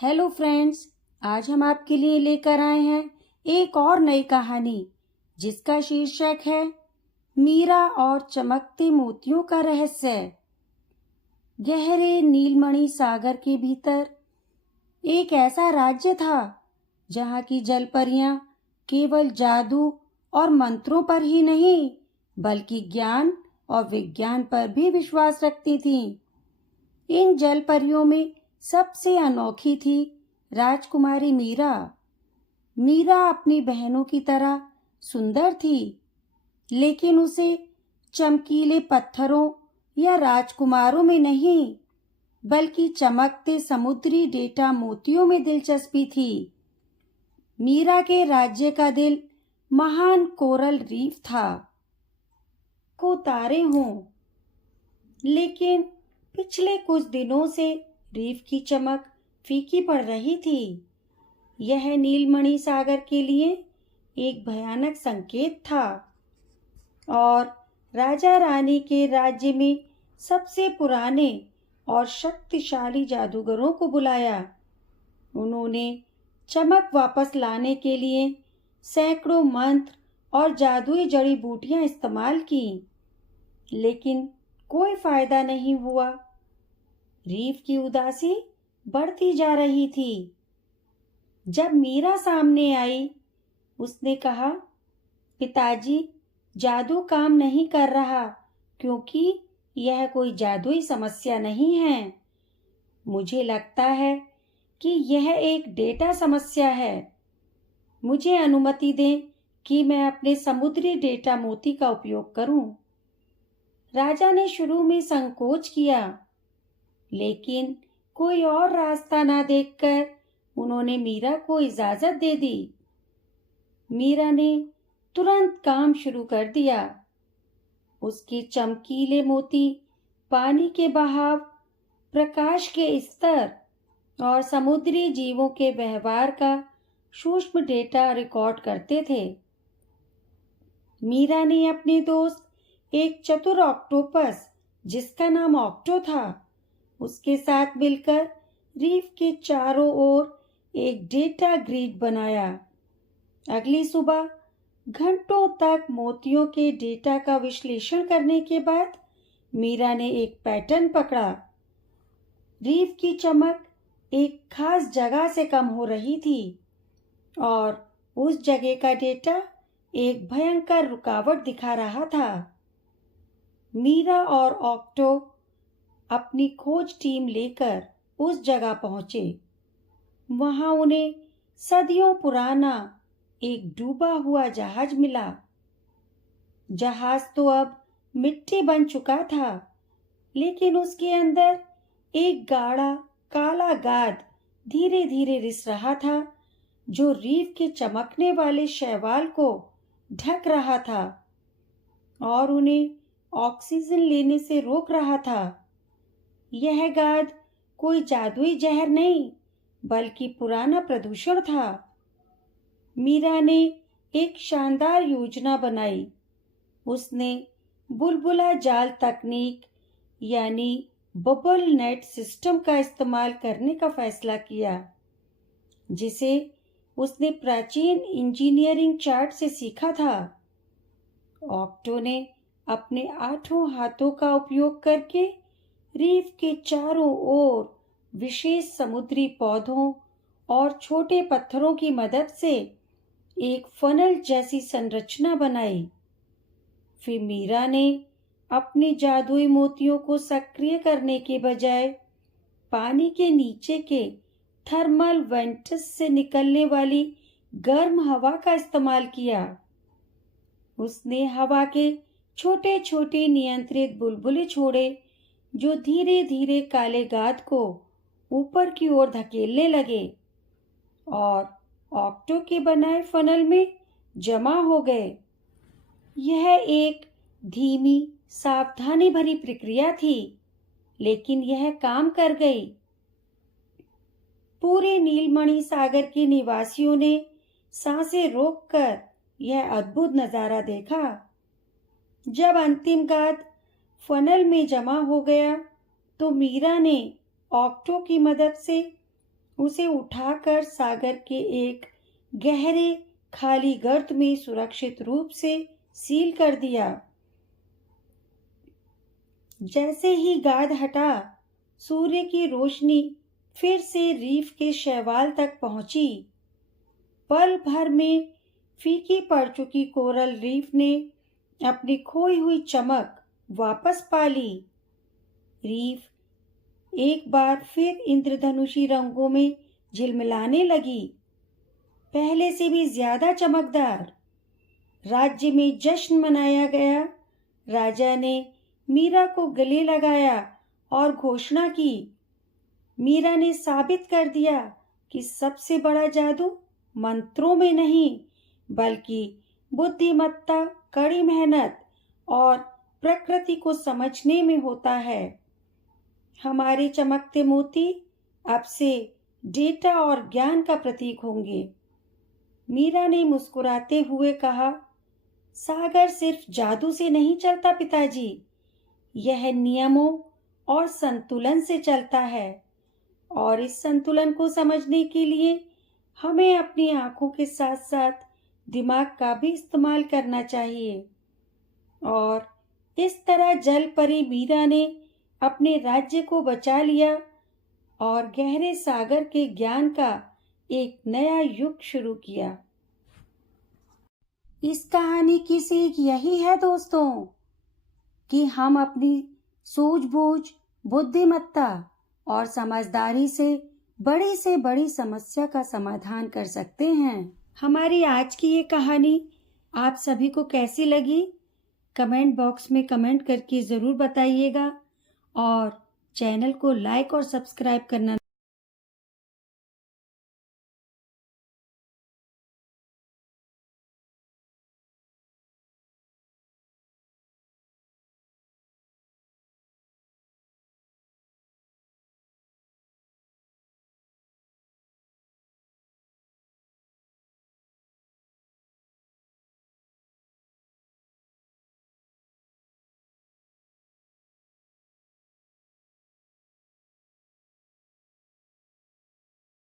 Hello friends. आज हम आपके लिए लेकर आए हैं एक और नई कहानी जिसका शीर्षक है मीरा और चमकते मोतियों का रहस्य। गहरे नीलमणि सागर के भीतर एक ऐसा राज्य था जहाँ की जलपरियां केवल जादू और मंत्रों पर ही नहीं बल्कि ज्ञान और विज्ञान पर भी विश्वास रखती थीं। इन जलपरियों में सबसे अनोखी थी राजकुमारी मीरा। मीरा अपनी बहनों की तरह सुंदर थी, लेकिन उसे चमकीले पत्थरों या राजकुमारों में नहीं बल्कि चमकते समुद्री डेटा मोतियों में दिलचस्पी थी। मीरा के राज्य का दिल महान कोरल रीफ था को तारे हों, लेकिन पिछले कुछ दिनों से रीफ की चमक फीकी पड़ रही थी। यह नीलमणि सागर के लिए एक भयानक संकेत था और राजा रानी के राज्य में सबसे पुराने और शक्तिशाली जादूगरों को बुलाया। उन्होंने चमक वापस लाने के लिए सैकड़ों मंत्र और जादुई जड़ी बूटियां इस्तेमाल की, लेकिन कोई फायदा नहीं हुआ। रीफ की उदासी बढ़ती जा रही थी। जब मीरा सामने आई, उसने कहा, पिताजी, जादू काम नहीं कर रहा क्योंकि यह कोई जादुई समस्या नहीं है। मुझे लगता है कि यह एक डेटा समस्या है। मुझे अनुमति दें कि मैं अपने समुद्री डेटा मोती का उपयोग करूं। राजा ने शुरू में संकोच किया, लेकिन कोई और रास्ता ना देखकर उन्होंने मीरा को इजाजत दे दी। मीरा ने तुरंत काम शुरू कर दिया। उसके चमकीले मोती पानी के बहाव, प्रकाश के स्तर और समुद्री जीवों के व्यवहार का सूक्ष्म डेटा रिकॉर्ड करते थे। मीरा ने अपने दोस्त, एक चतुर ऑक्टोपस जिसका नाम ऑक्टो था, उसके साथ मिलकर रीफ के चारों ओर एक डेटा ग्रिड बनाया। अगली सुबह घंटों तक मोतियों के डेटा का विश्लेषण करने के बाद मीरा ने एक पैटर्न पकड़ा। रीफ की चमक एक खास जगह से कम हो रही थी और उस जगह का डेटा एक भयंकर रुकावट दिखा रहा था। मीरा और ऑक्टो अपनी खोज टीम लेकर उस जगह पहुंचे। वहां उन्हें सदियों पुराना एक डूबा हुआ जहाज मिला। जहाज तो अब मिट्टी बन चुका था, लेकिन उसके अंदर एक गाढ़ा काला गाद धीरे धीरे रिस रहा था, जो रीफ के चमकने वाले शैवाल को ढक रहा था और उन्हें ऑक्सीजन लेने से रोक रहा था। यह गाद कोई जादुई जहर नहीं बल्कि पुराना प्रदूषण था। मीरा ने एक शानदार योजना बनाई। उसने बुलबुला जाल तकनीक यानी बबल नेट सिस्टम का इस्तेमाल करने का फैसला किया, जिसे उसने प्राचीन इंजीनियरिंग चार्ट से सीखा था। ऑक्टो ने अपने 8 हाथों का उपयोग करके रीफ के चारों ओर विशेष समुद्री पौधों और छोटे पत्थरों की मदद से एक फनल जैसी संरचना बनाई। फिर मीरा ने अपने जादुई मोतियों को सक्रिय करने के बजाय पानी के नीचे के थर्मल वेंट्स से निकलने वाली गर्म हवा का इस्तेमाल किया। उसने हवा के छोटे छोटे नियंत्रित बुलबुले छोड़े, जो धीरे धीरे काले गाद को ऊपर की ओर धकेलने लगे और ऑक्टो के बनाए फनल में जमा हो गए। यह एक धीमी, सावधानी भरी प्रक्रिया थी, लेकिन यह काम कर गई। पूरे नीलमणि सागर के निवासियों ने सांसें रोककर यह अद्भुत नजारा देखा। जब अंतिम गाद फनल में जमा हो गया, तो मीरा ने ऑक्टो की मदद से उसे उठाकर सागर के एक गहरे खाली गर्त में सुरक्षित रूप से सील कर दिया। जैसे ही गाद हटा, सूर्य की रोशनी फिर से रीफ के शैवाल तक पहुंची। पल भर में फीकी पड़ चुकी कोरल रीफ ने अपनी खोई हुई चमक वापस पा ली। रीफ एक बार फिर इंद्रधनुषी रंगों में झिलमिलाने लगी, पहले से भी ज्यादा चमकदार। राज्य में जश्न मनाया गया। राजा ने मीरा को गले लगाया और घोषणा की। मीरा ने साबित कर दिया कि सबसे बड़ा जादू मंत्रों में नहीं, बल्कि बुद्धिमत्ता, कड़ी मेहनत और प्रकृति को समझने में होता है। हमारे चमकते मोती अब से डेटा और ज्ञान का प्रतीक होंगे। मीरा ने मुस्कुराते हुए कहा, सागर सिर्फ जादू से नहीं चलता पिताजी, यह नियमों और संतुलन से चलता है। और इस संतुलन को समझने के लिए हमें अपनी आंखों के साथ साथ दिमाग का भी इस्तेमाल करना चाहिए। और इस तरह जल परी मीरा ने अपने राज्य को बचा लिया और गहरे सागर के ज्ञान का एक नया युग शुरू किया। इस कहानी की सीख यही है दोस्तों कि हम अपनी सूझबूझ, बुद्धिमत्ता और समझदारी से बड़ी समस्या का समाधान कर सकते हैं। हमारी आज की ये कहानी आप सभी को कैसी लगी? कमेंट बॉक्स में कमेंट करके ज़रूर बताइएगा और चैनल को लाइक और सब्सक्राइब करना